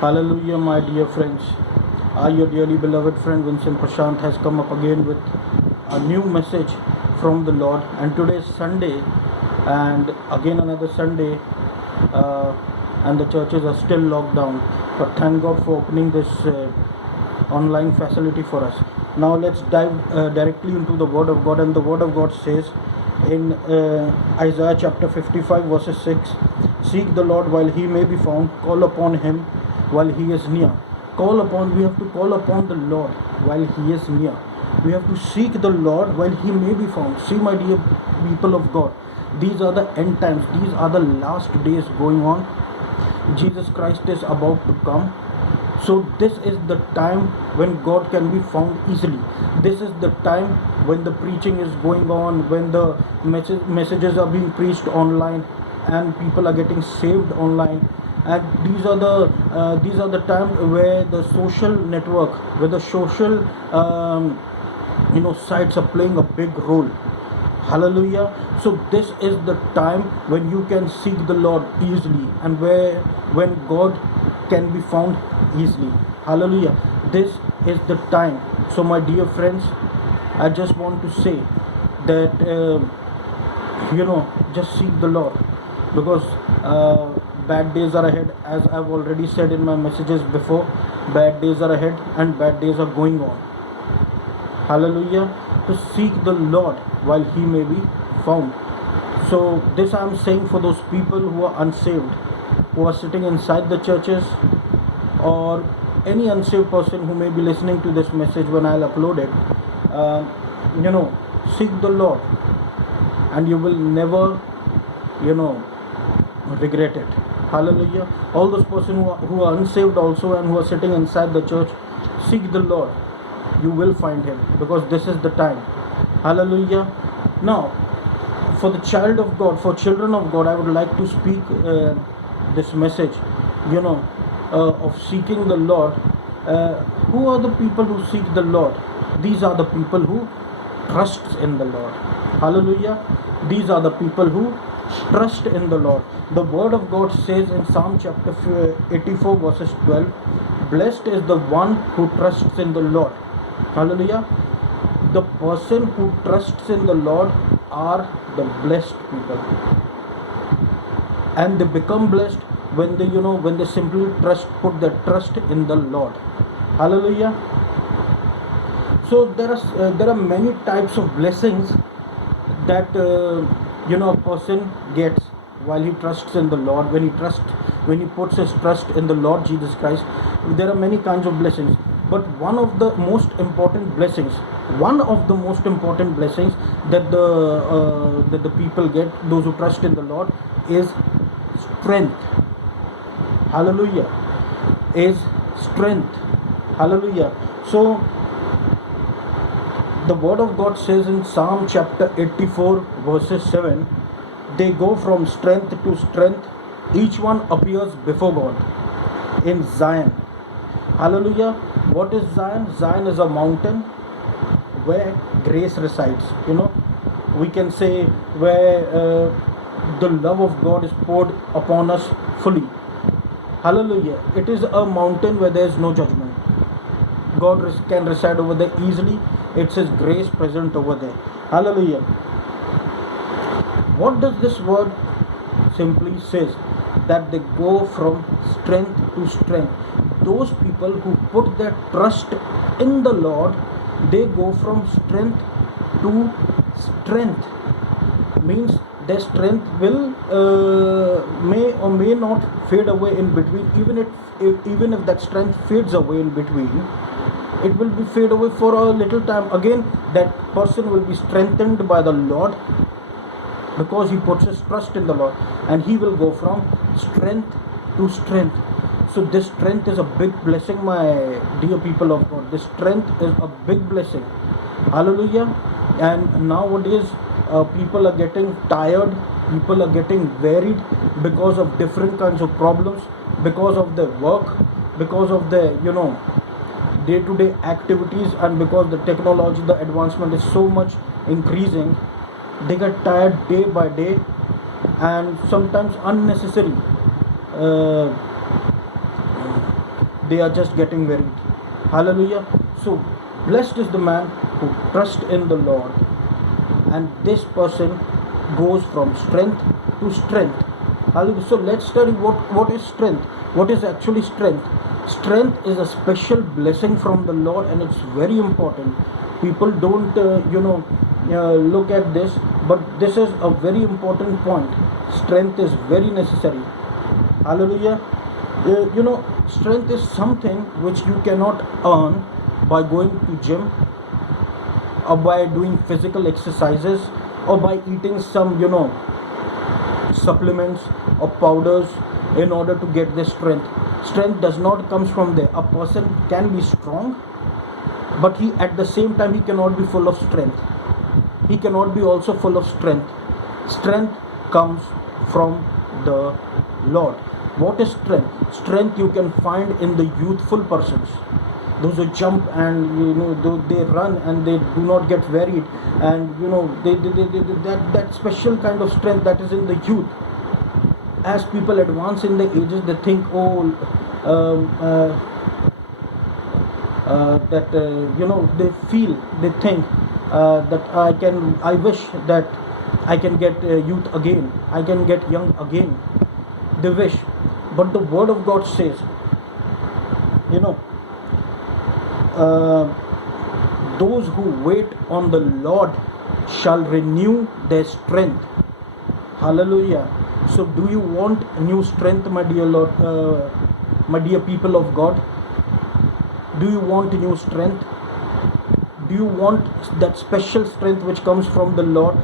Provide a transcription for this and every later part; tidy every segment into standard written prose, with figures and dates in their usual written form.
Hallelujah, my dear friends. I, your dearly beloved friend Vincent Prashant, has come up again with a new message from the Lord. And today is Sunday, and again another Sunday, uh, and the churches are still locked down. But thank God for opening this online facility for us. Now let's dive directly into the Word of God, and the Word of God says in Isaiah chapter 55, verses 6, "Seek the Lord while he may be found, call upon him while he is near." We have to call upon the Lord while he is near. We have to seek the Lord while he may be found. See, my dear people of God, these are the end times, these are the last days going on. Jesus Christ is about to come. So this is the time when God can be found easily. This is the time when the preaching is going on, when the messages are being preached online, and people are getting saved online. And these are the times where the social network, where the social sites are playing a big role. Hallelujah. So this is the time when you can seek the Lord easily, and when God can be found easily. Hallelujah. This is the time. So my dear friends, I just want to say that just seek the Lord, because bad days are ahead. As I've already said in my messages before, bad days are ahead and bad days are going on. Hallelujah. To seek the Lord while he may be found. So this I am saying for those people who are unsaved, who are sitting inside the churches, or any unsaved person who may be listening to this message when I'll upload it. Seek the Lord, and you will never regret it. Hallelujah. All those persons who are unsaved also, and who are sitting inside the church, seek the Lord. You will find him, because this is the time. Hallelujah. Now, for the child of God, for children of God, I would like to speak this message, of seeking the Lord. Who are the people who seek the Lord? These are the people who trust in the Lord. Hallelujah. These are the people who trust in the Lord. The word of God says in Psalm chapter 84, verses 12, "Blessed is the one who trusts in the Lord." Hallelujah. The person who trusts in the Lord are the blessed people, and they become blessed when they simply put their trust in the Lord. Hallelujah. So there are many types of blessings that a person gets while he trusts in the Lord. When he puts his trust in the Lord Jesus Christ, there are many kinds of blessings. But one of the most important blessings that the people get, those who trust in the Lord, is strength. Hallelujah. Is strength. Hallelujah. So the word of God says in Psalm chapter 84, verses 7, "They go from strength to strength, each one appears before God in Zion." Hallelujah. What is Zion? Zion is a mountain where grace resides. We can say where the love of God is poured upon us fully. Hallelujah. It is a mountain where there is no judgment. God can reside over there easily. It's His grace present over there. Hallelujah. What does this word simply says? That they go from strength to strength. Those people who put their trust in the Lord, they go from strength to strength. Means their strength will may or may not fade away in between. Even if that strength fades away in between, it will be fade away for a little time. Again, that person will be strengthened by the Lord, because he puts his trust in the Lord, and he will go from strength to strength. So this strength is a big blessing, my dear people of God. This strength is a big blessing. Hallelujah. And nowadays people are getting tired, people are getting wearied because of different kinds of problems, because of their work, because of their day-to-day activities, and because the technology, the advancement is so much increasing. They get tired day by day, and sometimes unnecessary they are just getting married. Hallelujah. So blessed is the man who trusts in the Lord, and this person goes from strength to strength. Hallelujah. So let's study what is strength. What is actually strength? Strength is a special blessing from the Lord, and it's very important. People don't look at this, but this is a very important point. Strength is very necessary. Hallelujah. Strength is something which you cannot earn by going to gym, or by doing physical exercises, or by eating some supplements or powders in order to get this strength. Strength does not comes from there. A person can be strong, but he at the same time he cannot be full of strength. He cannot be also full of strength. Strength comes from the Lord. What is strength? Strength you can find in the youthful persons, those who jump and they run and they do not get wearied, and that special kind of strength that is in the youth. As people advance in the ages, they think, they think that I wish that I can get youth again, I can get young again. They wish, but the word of God says, those who wait on the Lord shall renew their strength. Hallelujah. So do you want new strength, my dear Lord, my dear people of God? Do you want new strength? Do you want that special strength which comes from the Lord,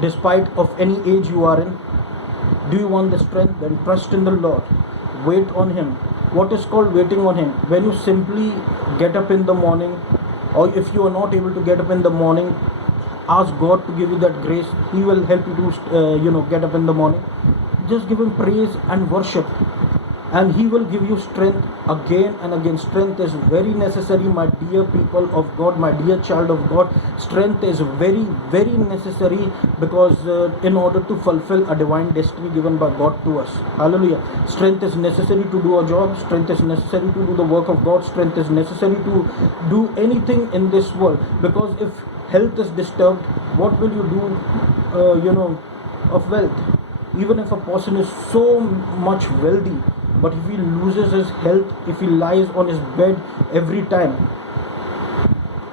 despite of any age you are in? Do you want the strength? Then trust in the Lord. Wait on Him. What is called waiting on Him? When you simply get up in the morning, or if you are not able to get up in the morning, ask God to give you that grace. He will help you to get up in the morning. Just give Him praise and worship, and He will give you strength again and again. Strength is very necessary, my dear people of God, my dear child of God. Strength is very, very necessary, because in order to fulfill a divine destiny given by God to us. Hallelujah. Strength is necessary to do a job. Strength is necessary to do the work of God. Strength is necessary to do anything in this world, because if health is disturbed, what will you do of wealth? Even if a person is so much wealthy, but if he loses his health, if he lies on his bed every time,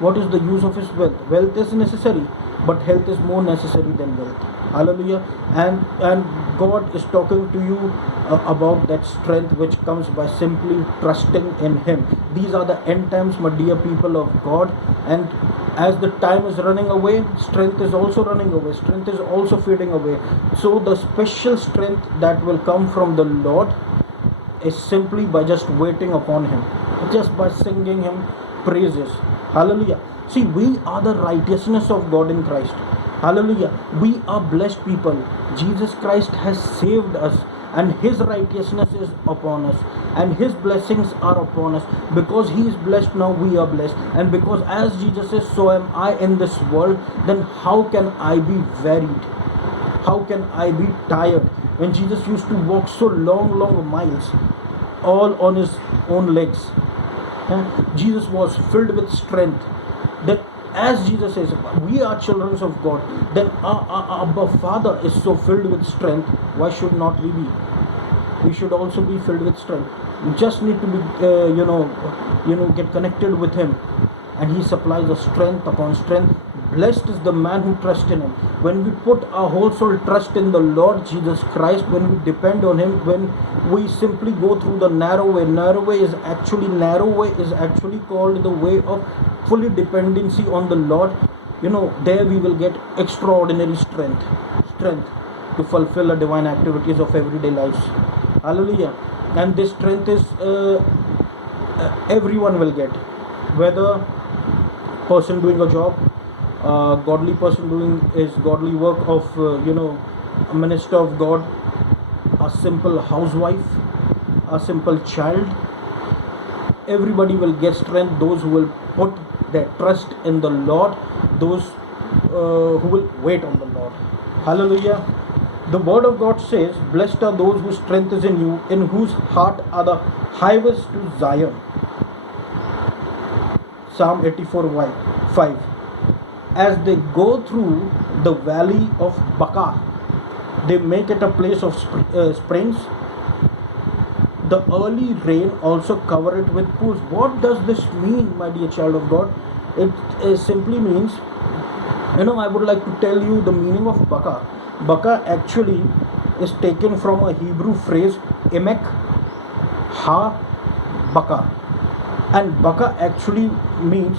what is the use of his wealth? Wealth is necessary, but health is more necessary than wealth. Hallelujah. And God is talking to you about that strength which comes by simply trusting in Him. These are the end times, my dear people of God, and as the time is running away, strength is also running away, strength is also fading away. So the special strength that will come from the Lord is simply by just waiting upon Him, just by singing Him praises. Hallelujah. See, we are the righteousness of God in Christ. Hallelujah. We are blessed people. Jesus Christ has saved us, and His righteousness is upon us, and His blessings are upon us. Because He is blessed, now we are blessed. And because as Jesus is, so am I in this world, then how can I be varied? How can I be tired? When Jesus used to walk so long miles, all on His own legs, Jesus was filled with strength. That as Jesus says, we are children of God, then our Abba Father is so filled with strength. Why should not we be? We should also be filled with strength. We just need to be, get connected with Him, and He supplies us strength upon strength. Blessed is the man who trusts in Him. When we put our whole soul trust in the Lord Jesus Christ, when we depend on Him, when we simply go through the narrow way is actually called the way of fully dependency on the Lord. There we will get extraordinary strength to fulfill the divine activities of everyday lives. Hallelujah. And this strength is everyone will get, whether person doing a job, godly person doing his godly work of a minister of God, a simple housewife, a simple child. Everybody will get strength. Those who will put their trust in the Lord, those who will wait on the Lord. Hallelujah. The word of God says, "Blessed are those whose strength is in you, in whose heart are the highways to Zion." Psalm 84:5. As they go through the valley of Baca, they make it a place of springs. The early rain also cover it with pools. What does this mean, my dear child of God? It simply means, I would like to tell you the meaning of Baca. Baca actually is taken from a Hebrew phrase, Emek Ha Baca. And Baca actually means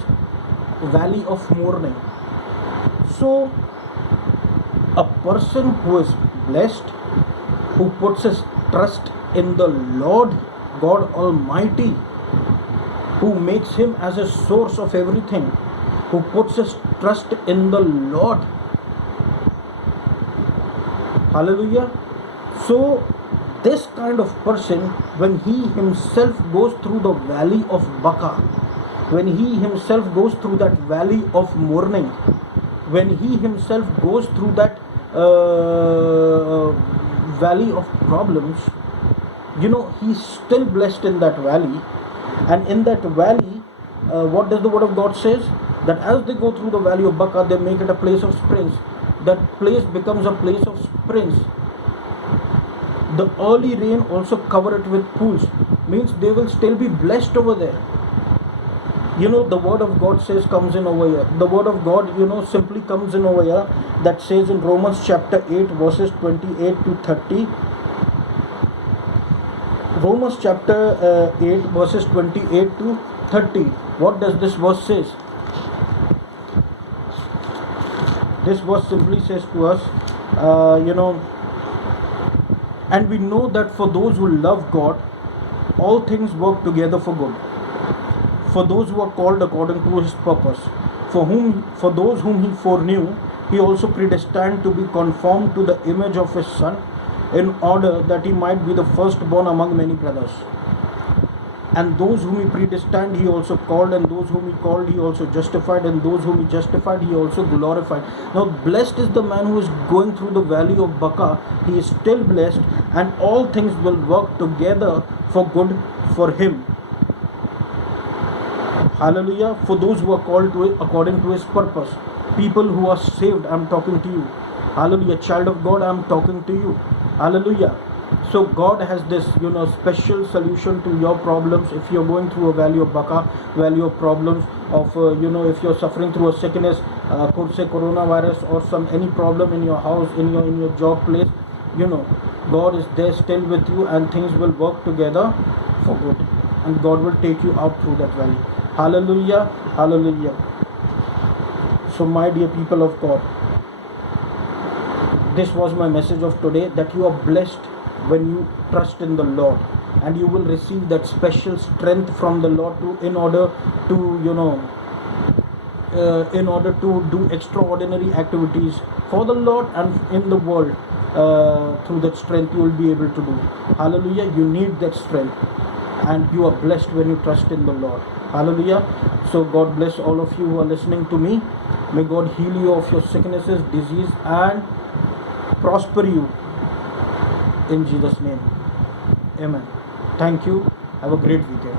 valley of mourning. So, a person who is blessed, who puts his trust in the Lord God Almighty, who makes Him as a source of everything, who puts his trust in the Lord. Hallelujah. So, this kind of person, when he himself goes through the valley of Baca, when he himself goes through that valley of mourning, when he himself goes through that valley of problems, he's still blessed in that valley. And in that valley, what does the word of God says? That as they go through the valley of Baca, they make it a place of springs. That place becomes a place of springs. The early rain also cover it with pools. Means they will still be blessed over there. The word of God says comes in over here. The word of God, simply comes in over here. That says in Romans chapter 8 verses 28 to 30. Romans chapter 8 verses 28 to 30. What does this verse says? This verse simply says to us, and we know that for those who love God, all things work together for good. For those who are called according to His purpose. For those whom He foreknew, He also predestined to be conformed to the image of His Son, in order that He might be the firstborn among many brothers. And those whom He predestined, He also called, and those whom He called, He also justified, and those whom He justified, He also glorified. Now, blessed is the man who is going through the valley of Baca. He is still blessed, and all things will work together for good for him. Hallelujah. For those who are called to it according to His purpose. People who are saved, I am talking to you. Hallelujah. Child of God, I am talking to you. Hallelujah. So God has this, special solution to your problems. If you're going through a valley of Baca, valley of problems, of if you're suffering through a sickness, could say coronavirus, or any problem in your house, in your job place, God is there still with you, and things will work together for good, and God will take you out through that valley. Hallelujah. Hallelujah. So, my dear people of God, this was my message of today, that you are blessed when you trust in the Lord, and you will receive that special strength from the Lord in order to do extraordinary activities for the Lord and in the world. Through that strength you will be able to do. Hallelujah. You need that strength, and you are blessed when you trust in the Lord. Hallelujah. So God bless all of you who are listening to me. May God heal you of your sicknesses, disease, and prosper you in Jesus' name. Amen. Thank you. Have a great weekend.